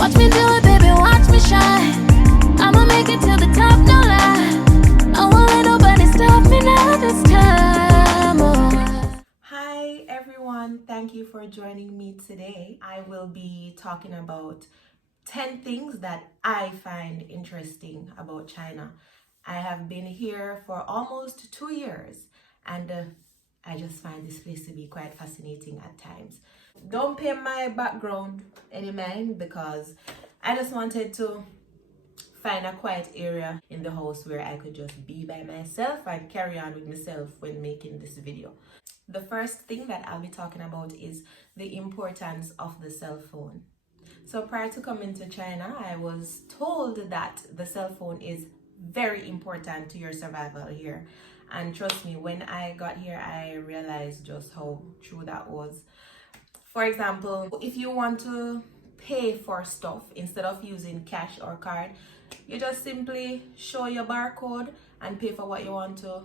Watch me do it, baby, watch me shine. I'ma make it to the top, no lie. I won't let nobody stop me now this time. Oh. Hi everyone, thank you for joining me today. I will be talking about 10 things that I find interesting about China. I have been here for almost 2 years and I just find this place to be quite fascinating at times. Don't pay my background any mind because I just wanted to find a quiet area in the house where I could just be by myself and carry on with myself when making this video. The first thing that I'll be talking about is the importance of the cell phone. So prior to coming to China, I was told that the cell phone is very important to your survival here. And trust me, when I got here, I realized just how true that was. For example, if you want to pay for stuff instead of using cash or card, you just simply show your barcode and pay for what you want to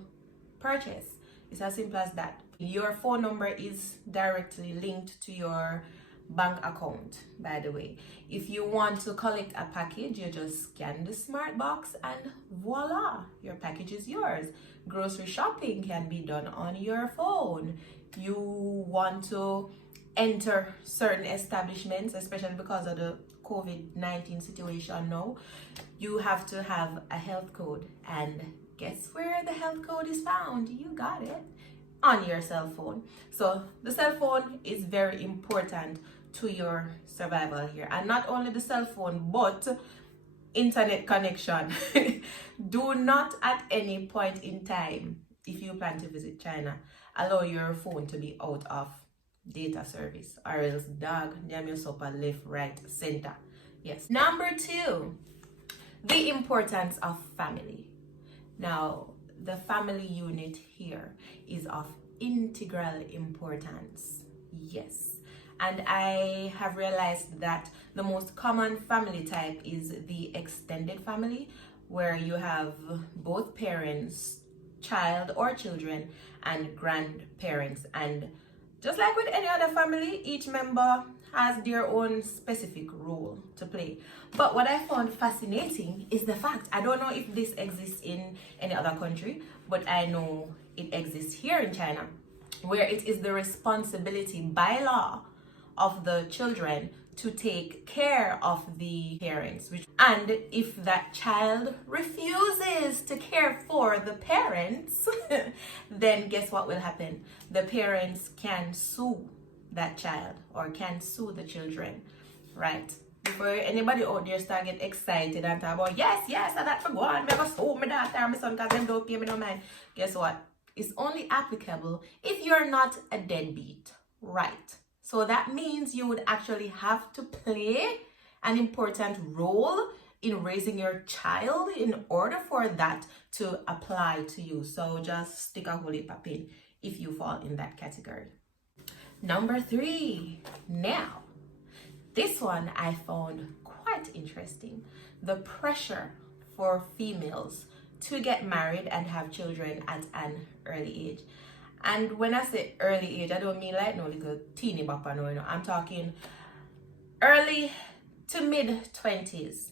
purchase. It's as simple as that. Your phone number is directly linked to your bank account, by the way. If you want to collect a package, you just scan the smart box and voila, your package is yours. Grocery shopping can be done on your phone. You want to enter certain establishments, especially because of the COVID-19 situation now, you have to have a health code. And guess where the health code is found? You got it. On your cell phone. So the cell phone is very important to your survival here. And not only the cell phone, but internet connection. Do not at any point in time, if you plan to visit China, allow your phone to be out of data service, or else dog jam your supper left, right, center. Yes. Number 2, the importance of family. Now, the family unit here is of integral importance. Yes. And I have realized that the most common family type is the extended family, where you have both parents, child or children, and grandparents. And just like with any other family, each member has their own specific role to play. But what I found fascinating is the fact, I don't know if this exists in any other country, but I know it exists here in China, where it is the responsibility by law of the children to take care of the parents. And if that child refuses to care for the parents, then guess what will happen? The parents can sue that child or can sue the children, right? Before anybody out there start get excited and talk about, yes, and that for go on, me go sue my daughter and my son because them don't pay me no mind. Guess what? It's only applicable if you're not a deadbeat, right? So that means you would actually have to play an important role in raising your child in order for that to apply to you. So just stick a holy papin if you fall in that category. Number 3, now, this one I found quite interesting. The pressure for females to get married and have children at an early age. And when I say early age, I don't mean like no little teeny bopper, no. I'm talking early to mid 20s.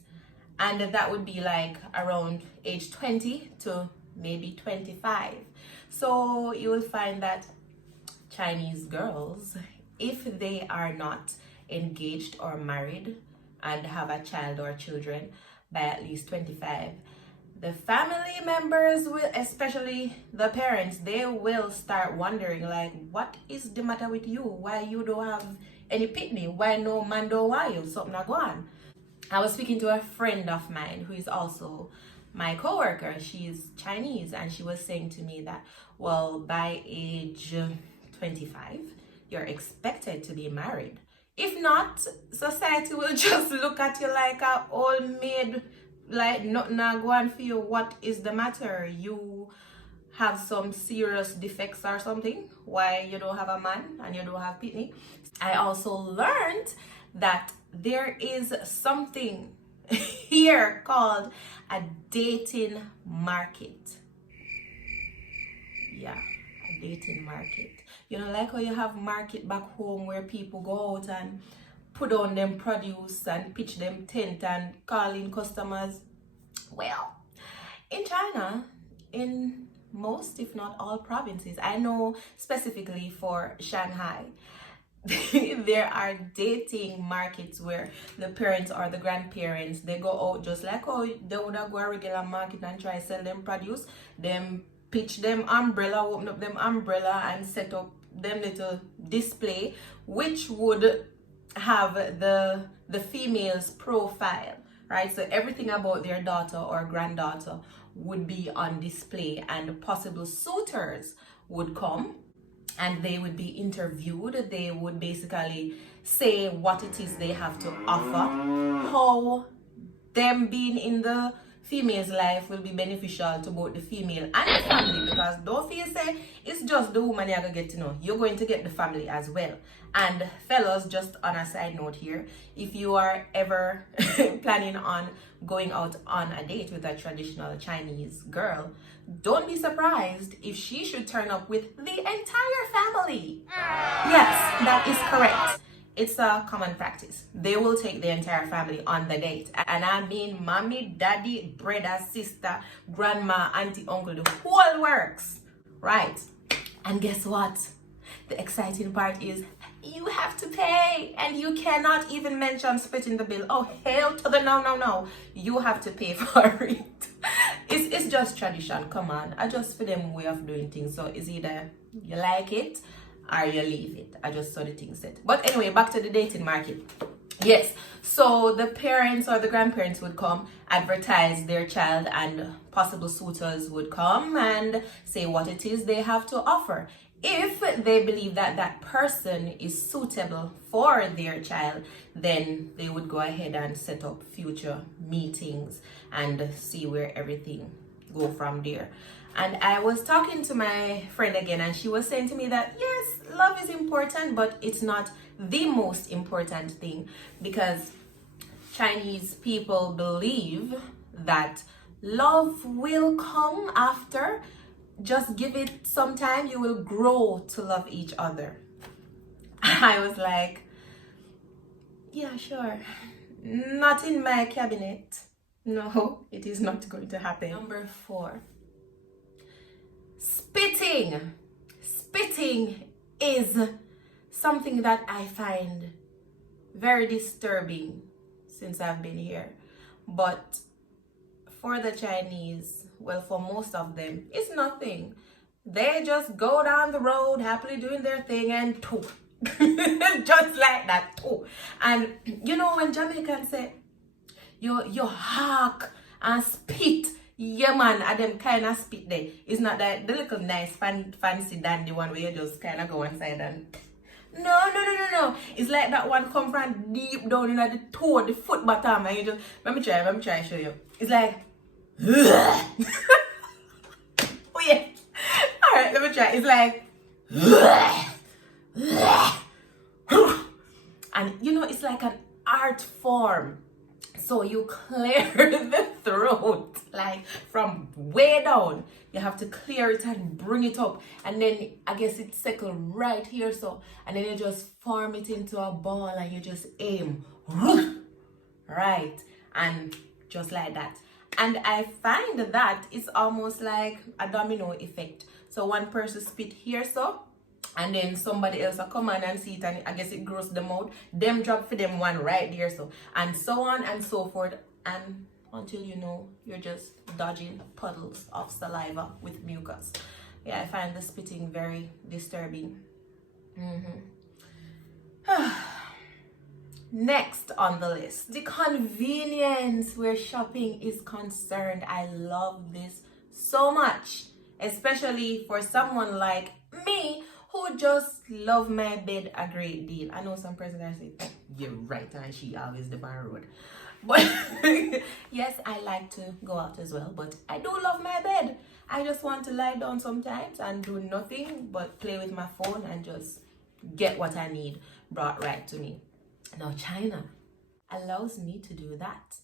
And that would be like around age 20 to maybe 25. So you will find that Chinese girls, if they are not engaged or married and have a child or children by at least 25, the family members will, especially the parents, they will start wondering like, what is the matter with you? Why you don't have any pitney? Why no man don't want you? Something not go on. I was speaking to a friend of mine who is also my coworker. She's Chinese, and she was saying to me that, well, by age 25, you're expected to be married. If not, society will just look at you like a old maid, like nothing going for you. What is the matter? You have some serious defects or something? Why you don't have a man and you don't have pitney? I also learned that there is something here called a dating market. Yeah, a dating market. You know, like how you have market back home where people go out and put on them produce and pitch them tent and call in customers. Well, in China, in most if not all provinces, I know specifically for Shanghai, there are dating markets where the parents or the grandparents, they go out just like how they would go a regular market and try to sell them produce. Them pitch them umbrella, open up them umbrella and set up them little display which would have the female's profile, right? So everything about their daughter or granddaughter would be on display, and possible suitors would come and they would be interviewed. They would basically say what it is they have to offer, how them being in the female's life will be beneficial to both the female and the family, because don't feel say it's just the woman you're gonna get to know, you're going to get the family as well. And fellas, just on a side note here, if you are ever planning on going out on a date with a traditional Chinese girl, don't be surprised if she should turn up with the entire family. Yes, that is correct. It's a common practice. They will take the entire family on the date. And I mean mommy, daddy, brother, sister, grandma, auntie, uncle, the whole works. Right. And guess what? The exciting part is you have to pay, and you cannot even mention splitting the bill. Oh, hell to the no. You have to pay for it. It's just tradition. Come on. I just for them way of doing things. So it's either you like it or you leave it. I just saw the thing set. But anyway, back to the dating market. Yes, so the parents or the grandparents would come, advertise their child, and possible suitors would come and say what it is they have to offer. If they believe that that person is suitable for their child, then they would go ahead and set up future meetings and see where everything go from there. And I was talking to my friend again, and she was saying to me that yes, love is important, but it's not the most important thing, because Chinese people believe that love will come after. Just give it some time, you will grow to love each other. I was like, yeah, sure. Not in my cabinet. No, it is not going to happen. Number 4. Spitting. Spitting is something that I find very disturbing since I've been here. But for the Chinese, well, for most of them, it's nothing. They just go down the road happily doing their thing and too. Just like that too. And you know when Jamaicans say you hark and spit, yeah man, and them kind of spit there. It's not that the little nice fancy dandy one where you just kind of go one side and no. It's like that one come from deep down in the toe, the foot bottom, and you just let me try and show you. It's like oh yeah. Alright, let me try. It's like and you know, it's like an art form. So you clear the throat, like from way down. You have to clear it and bring it up. And then I guess it settle right here. So, and then you just form it into a ball and you just aim. Right. And just like that. And I find that it's almost like a domino effect. So one person spit here, so, and then somebody else will come on and see it, and I guess it grows them out. Them drop for them one right there, so, and so on and so forth. And until you know, you're just dodging puddles of saliva with mucus. Yeah, I find the spitting very disturbing. Next on the list, the convenience where shopping is concerned. I love this so much, especially for someone like me who just love my bed a great deal. I know some person that say, you're right, and she always the bar road. But yes, I like to go out as well, but I do love my bed. I just want to lie down sometimes and do nothing but play with my phone and just get what I need brought right to me. Now, China allows me to do that.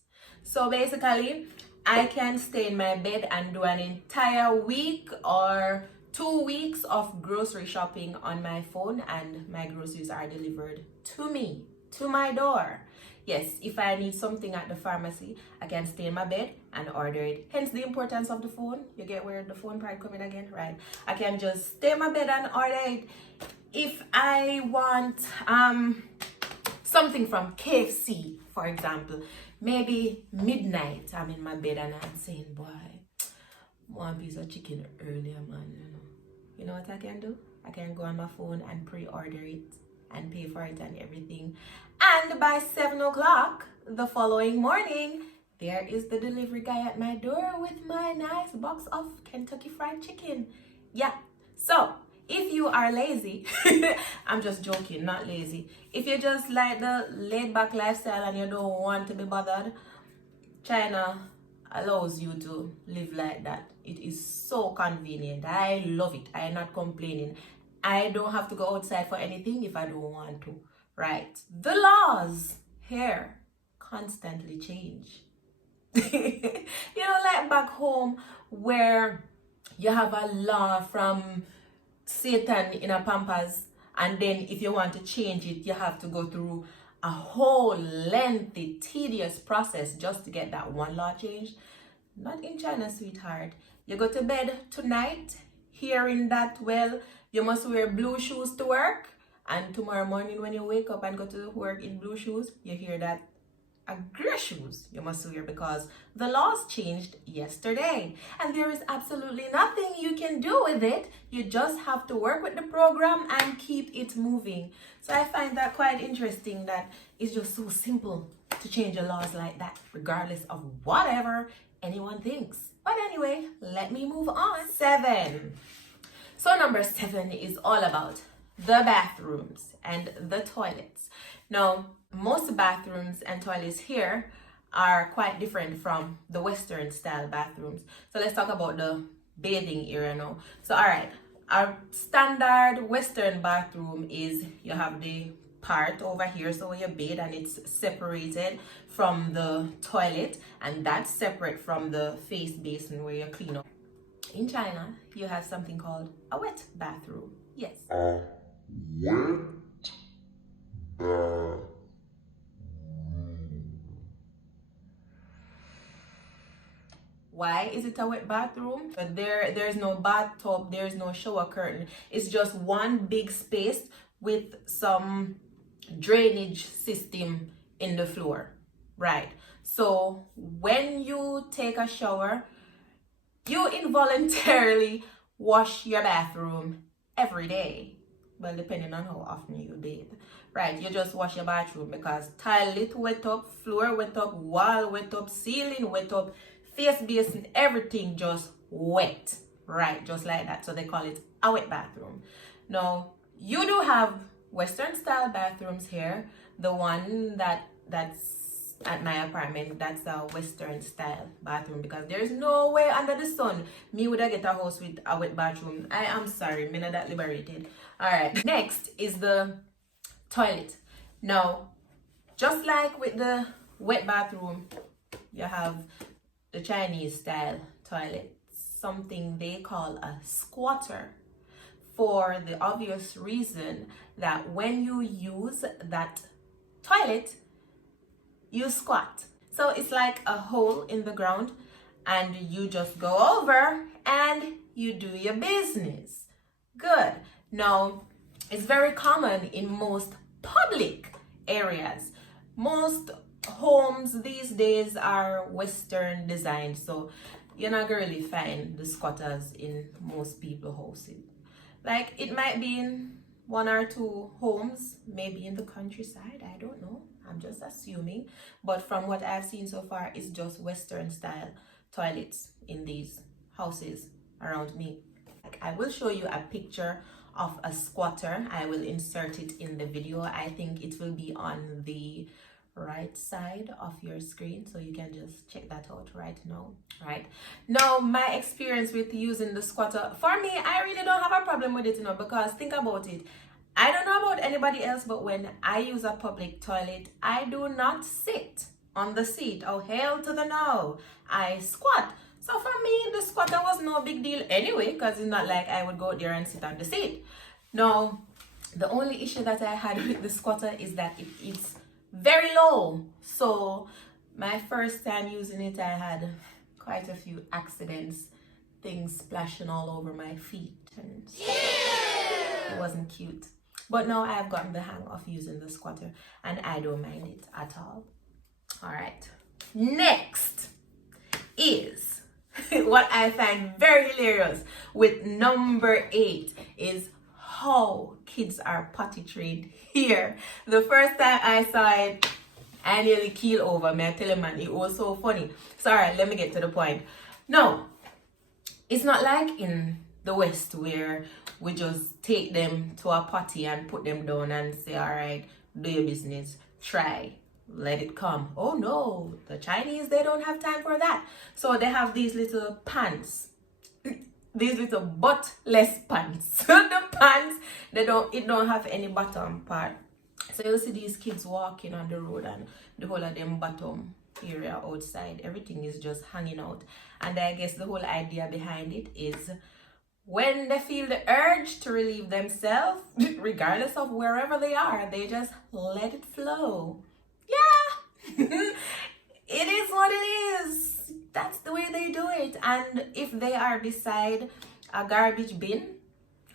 So basically, I can stay in my bed and do an entire week or 2 weeks of grocery shopping on my phone, and my groceries are delivered to me. to my door. Yes, if I need something at the pharmacy, I can stay in my bed and order it. Hence the importance of the phone. You get where the phone part coming again, right? I can just stay in my bed and order it. If I want something from KFC, for example, maybe midnight, I'm in my bed and I'm saying, boy, one piece of chicken earlier, man. You know what I can do? I can go on my phone and pre-order it and pay for it and everything. And by 7 o'clock the following morning, there is the delivery guy at my door with my nice box of Kentucky Fried Chicken. Yeah, so if you are lazy, I'm just joking, not lazy. If you just like the laid back lifestyle and you don't want to be bothered, China allows you to live like that. It is so convenient. I love it. I am not complaining. I don't have to go outside for anything if I don't want to, right? The laws here constantly change. You know, like back home where you have a law from Satan in a Pampers, and then if you want to change it, you have to go through a whole lengthy, tedious process just to get that one law changed. Not in China, sweetheart. You go to bed tonight hearing that, well, you must wear blue shoes to work, and tomorrow morning when you wake up and go to work in blue shoes, you hear that gray shoes you must wear because the laws changed yesterday, and there is absolutely nothing you can do with it. You just have to work with the program and keep it moving. So I find that quite interesting, that it's just so simple to change the laws like that, regardless of whatever anyone thinks. But anyway, let me move on. 7. So number 7 is all about the bathrooms and the toilets. Now, most bathrooms and toilets here are quite different from the Western style bathrooms. So let's talk about the bathing area now. So all right, our standard Western bathroom is you have the part over here, so where you bathe, and it's separated from the toilet, and that's separate from the face basin where you clean up. In China, you have something called a wet bathroom. Yes. Wet bathroom. Why is it a wet bathroom? There's no bathtub, there's no shower curtain. It's just one big space with some drainage system in the floor, right? So when you take a shower, you involuntarily wash your bathroom every day. Well, depending on how often you bathe, right? You just wash your bathroom because toilet wet up, floor wet up, wall wet up, ceiling wet up, face basin, everything just wet, right? Just like that. So they call it a wet bathroom. Now, you do have Western style bathrooms here. The one that's at my apartment, that's a Western style bathroom, because there's no way under the sun me would I get a house with a wet bathroom. I am sorry, me not that liberated. All right, next is the toilet. Now, just like with the wet bathroom, you have the Chinese style toilet, something they call a squatter, for the obvious reason that when you use that toilet, you squat. So it's like a hole in the ground, and you just go over and you do your business. Good. Now, it's very common in most public areas. Most homes these days are Western designed, so you're not gonna really find the squatters in most people's houses. Like, it might be in 1 or 2 homes, maybe in the countryside, I don't know, I'm just assuming, but from what I've seen so far, it's just Western style toilets in these houses around me. Like, I will show you a picture of a squatter. I will insert it in the video. I think it will be on the right side of your screen, so you can just check that out right now. Right now, my experience with using the squatter, for me, I really don't have a problem with it, you know, because think about it, I don't know about anybody else, but when I use a public toilet, I do not sit on the seat. Oh, hell to the no, I squat. So for me, the squatter was no big deal anyway, because it's not like I would go there and sit on the seat. Now, the only issue that I had with the squatter is that it's very low. So my first time using it, I had quite a few accidents, things splashing all over my feet, and it wasn't cute. But now I've gotten the hang of using the squatter, and I don't mind it at all. All right, next is what I find very hilarious with number 8 is how kids are potty trained here. The first time I saw it, I nearly keel over. Me I tell you, man, it was so funny. Sorry, let me get to the point. No, it's not like in the West where we just take them to a potty and put them down and say, all right, do your business, try, let it come. Oh no, the Chinese, they don't have time for that. So they have these little pants, these little buttless pants. The pants, it don't have any bottom part. So you'll see these kids walking on the road and the whole of them bottom area outside, everything is just hanging out. And I guess the whole idea behind it is when they feel the urge to relieve themselves, regardless of wherever they are, they just let it flow. Yeah, it is what it is. That's the way they do it. And if they are beside a garbage bin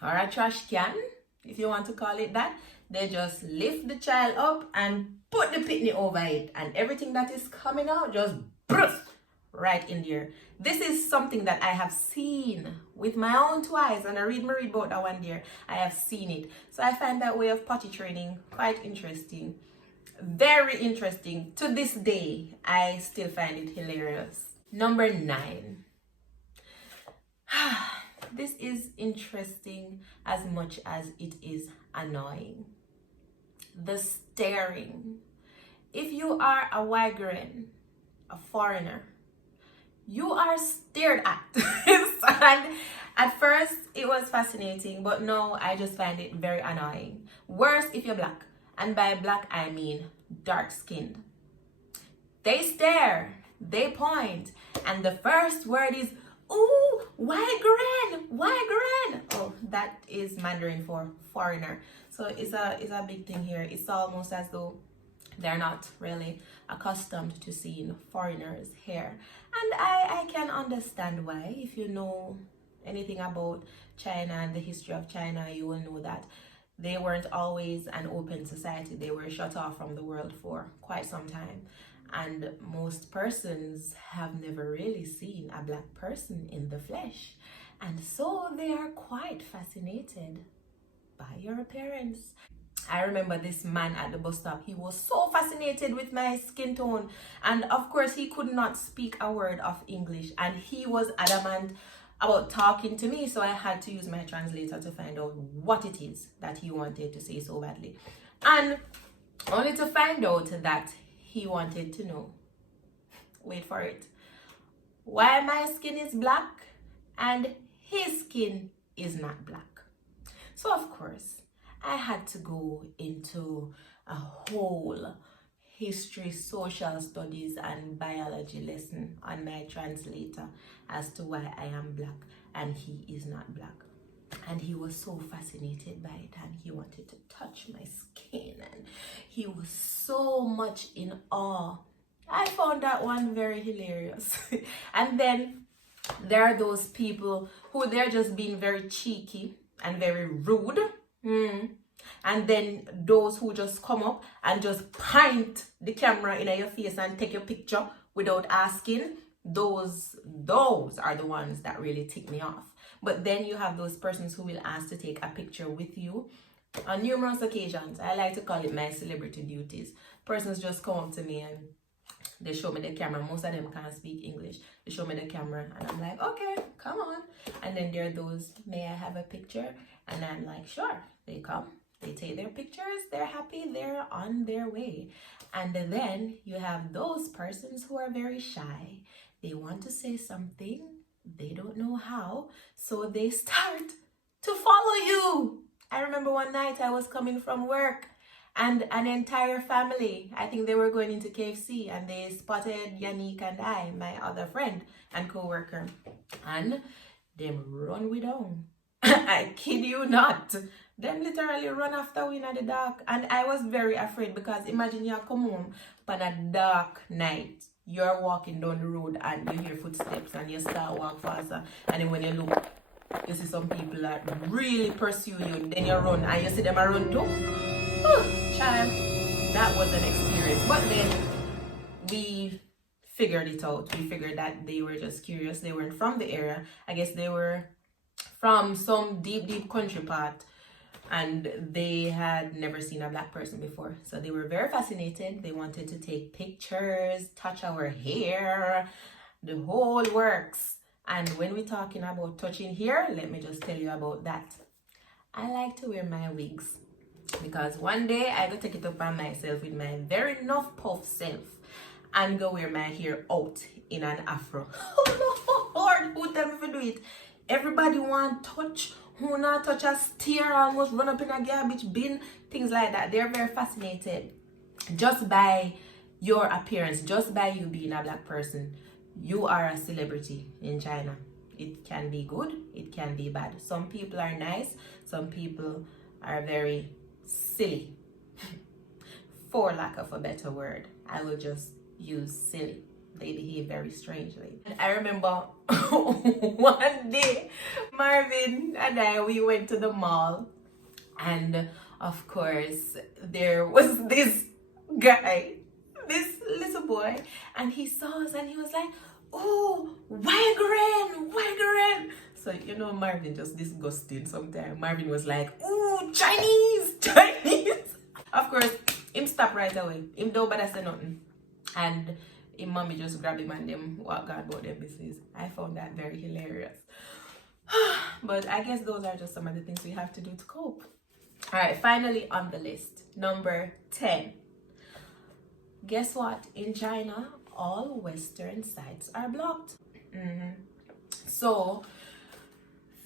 or a trash can, if you want to call it that, they just lift the child up and put the pitney over it, and everything that is coming out just burst right in there. This is something that I have seen with my own two eyes, and I read about that one there. I have seen it. So I find that way of potty training quite interesting. Very interesting. To this day, I still find it hilarious. Number 9. This is interesting as much as it is annoying. The staring. If you are a migrant, a foreigner, you are stared at. And at first it was fascinating, but now I just find it very annoying. Worse if you're black, and by black I mean dark skinned. They stare, they point, and the first word is, ooh, why gran? Oh, that is Mandarin for foreigner. So it's a big thing here. It's almost as though they're not really accustomed to seeing foreigners here. And I can understand why. If you know anything about China and the history of China, you will know that they weren't always an open society. They were shut off from the world for quite some time. And most persons have never really seen a black person in the flesh. And so they are quite fascinated by your appearance. I remember this man at the bus stop. He was so fascinated with my skin tone. And of course, he could not speak a word of English. And he was adamant about talking to me. So I had to use my translator to find out what it is that he wanted to say so badly. And only to find out that he wanted to know, wait for it, why my skin is black and his skin is not black. So of course, I had to go into a whole history, social studies, and biology lesson on my translator as to why I am black and he is not black. And he was so fascinated by it, and he wanted to touch my skin, and he was so much in awe. I found that one very hilarious. And then there are those people who they're just being very cheeky and very rude. And then those who just come up and just point the camera in your face and take your picture without asking, those are the ones that really tick me off. But then you have those persons who will ask to take a picture with you on numerous occasions. I like to call it my celebrity duties. Persons just come up to me and they show me the camera. Most of them can't speak English. They show me the camera and I'm like, okay, come on. And then there are those, may I have a picture? And I'm like, sure. They come, they take their pictures, they're happy, they're on their way. And then you have those persons who are very shy. They want to say something, they don't know how, so they start to follow you. I remember one night I was coming from work and an entire family, I think they were going into KFC, and they spotted Yannick and I, my other friend and co-worker, and them run we down. I kid you not. Them literally run after we in the dark. And I was very afraid because imagine you come home on a dark night. You're walking down the road and you hear footsteps and you start walk faster. And then when you look, you see some people that really pursue you. Then you run and you see them run too. Child, that was an experience. But then we figured it out. We figured that they were just curious. They weren't from the area. I guess they were from some deep country part, and they had never seen a black person before. So they were very fascinated. They wanted to take pictures, touch our hair, the whole works. And when we're talking about touching hair, let me just tell you about that. I like to wear my wigs because one day I go take it upon myself with my very enough puff self and go wear my hair out in an afro. Oh Lord, who tell me to do it? Everybody want touch. Who not touch a steer, almost run up in a garbage bin, things like that. They're very fascinated just by your appearance, just by you being a black person. You are a celebrity in China. It can be good, it can be bad. Some people are nice, some people are very silly. For lack of a better word, I will just use silly. They behave very strangely. And I remember one day, Marvin and we went to the mall, and of course, there was this guy, this little boy, and he saw us and he was like, "Oh, Wagren." So, you know, Marvin just disgusted sometimes. Marvin was like, "Ooh, Chinese." Of course, him stop right away. Him don't bother say nothing. And his mommy just grabbed him and them walk out about their business. I found that very hilarious. But I guess those are just some of the things we have to do to cope. Alright, finally on the list. Number 10. Guess what? In China, all Western sites are blocked. So,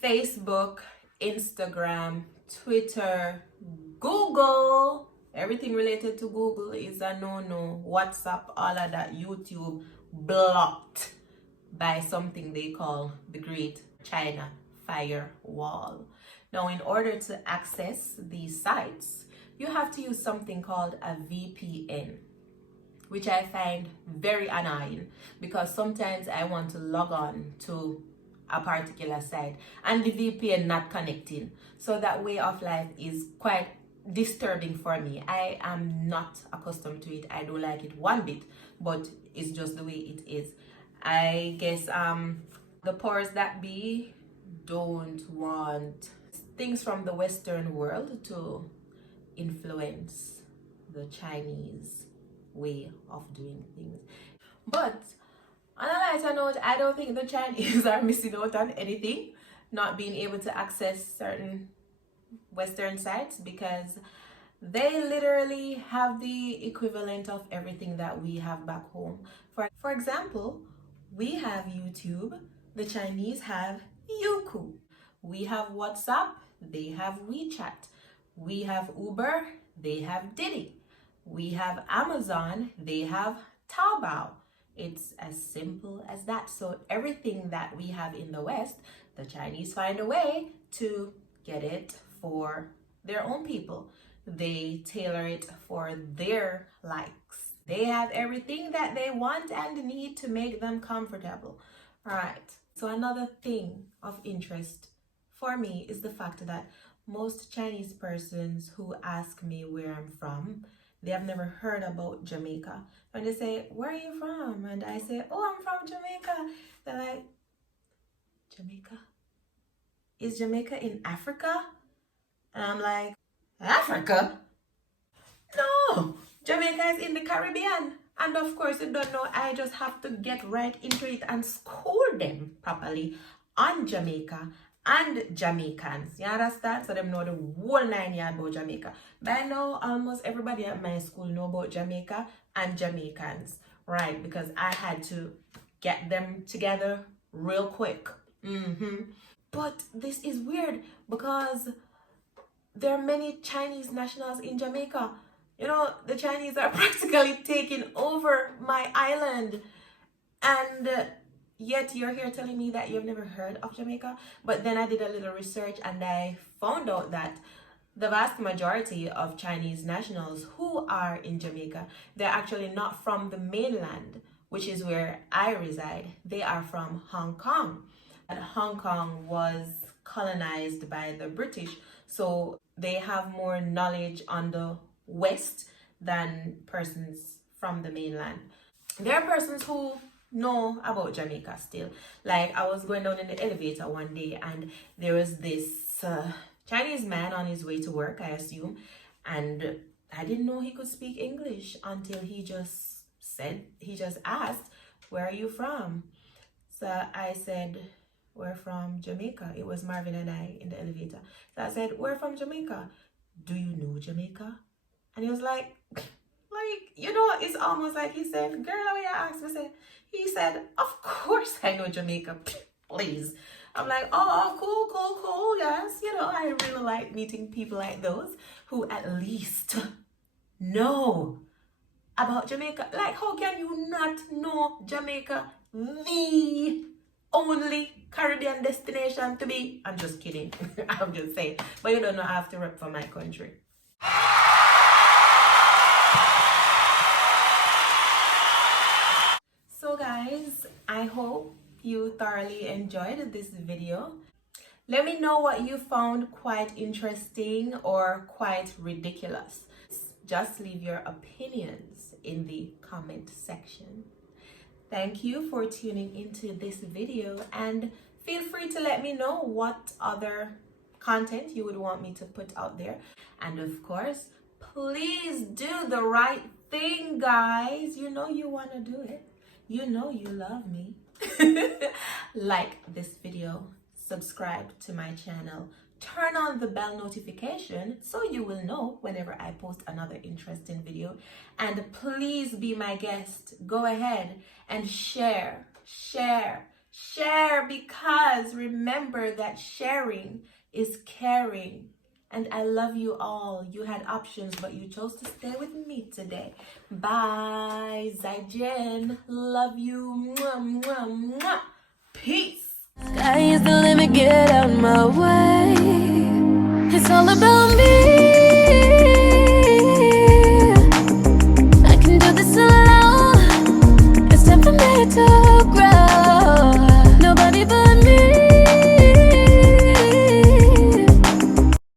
Facebook, Instagram, Twitter, Google, everything related to Google is a no-no. WhatsApp, all of that, YouTube, blocked by something they call the Great China Firewall. Now, in order to access these sites, you have to use something called a VPN, which I find very annoying because sometimes I want to log on to a particular site and the VPN not connecting. So that way of life is quite disturbing for me. I am not accustomed to it. I don't like it one bit, but it's just the way it is. I guess the powers that be don't want things from the Western world to influence the Chinese way of doing things. But on a lighter note, I don't think the Chinese are missing out on anything, not being able to access certain Western sites, because they literally have the equivalent of everything that we have back home. For example, we have YouTube, the Chinese have Youku. We have WhatsApp, they have WeChat. We have Uber, they have Didi. We have Amazon, they have Taobao. It's as simple as that. So everything that we have in the West, the Chinese find a way to get it for their own people. They tailor it for their likes. They have everything that they want and need to make them comfortable. All right. So another thing of interest for me is the fact that most Chinese persons who ask me where I'm from, they have never heard about Jamaica. When they say, "Where are you from?" and I say, "Oh, I'm from Jamaica," they're like, "Jamaica? Is Jamaica in Africa?" And I'm like, "Africa? No, Jamaica is in the Caribbean." And of course, you don't know, I just have to get right into it and school them properly on Jamaica and Jamaicans. You understand? So them know the whole 9 yards about Jamaica. By now, almost everybody at my school know about Jamaica and Jamaicans, right? Because I had to get them together real quick. But this is weird because there are many Chinese nationals in Jamaica. You know, the Chinese are practically taking over my island. And yet you're here telling me that you've never heard of Jamaica. But then I did a little research and I found out that the vast majority of Chinese nationals who are in Jamaica, they're actually not from the mainland, which is where I reside. They are from Hong Kong. And Hong Kong was colonized by the British, so they have more knowledge on the West than persons from the mainland. There are persons who know about Jamaica still. Like, I was going down in the elevator one day and there was this Chinese man on his way to work, I assume, and I didn't know he could speak English until he just asked, "Where are you from?" So I said, "We're from Jamaica." It was Marvin and I in the elevator. So I said, "We're from Jamaica. Do you know Jamaica?" And he was like, it's almost like he said, "Girl, how you asked me?" He said, "Of course I know Jamaica, please." I'm like, "Oh, cool, yes." I really like meeting people like those who at least know about Jamaica. Like, how can you not know Jamaica, the only Caribbean destination to be? I'm just kidding. I'm just saying. But you don't know I have to rep for my country. So guys, I hope you thoroughly enjoyed this video. Let me know what you found quite interesting or quite ridiculous. Just leave your opinions in the comment section. Thank you for tuning into this video, and feel free to let me know what other content you would want me to put out there. And of course, please do the right thing, guys. You know you want to do it. You know you love me. Like this video, subscribe to my channel, turn on the bell notification so you will know whenever I post another interesting video, and please be my guest. Go ahead and share, because remember that sharing is caring. And I love you all. You had options, but you chose to stay with me today. Bye. Zaijian. Love you. Mwah, mwah, mwah. Peace. Sky is the limit, get out my way.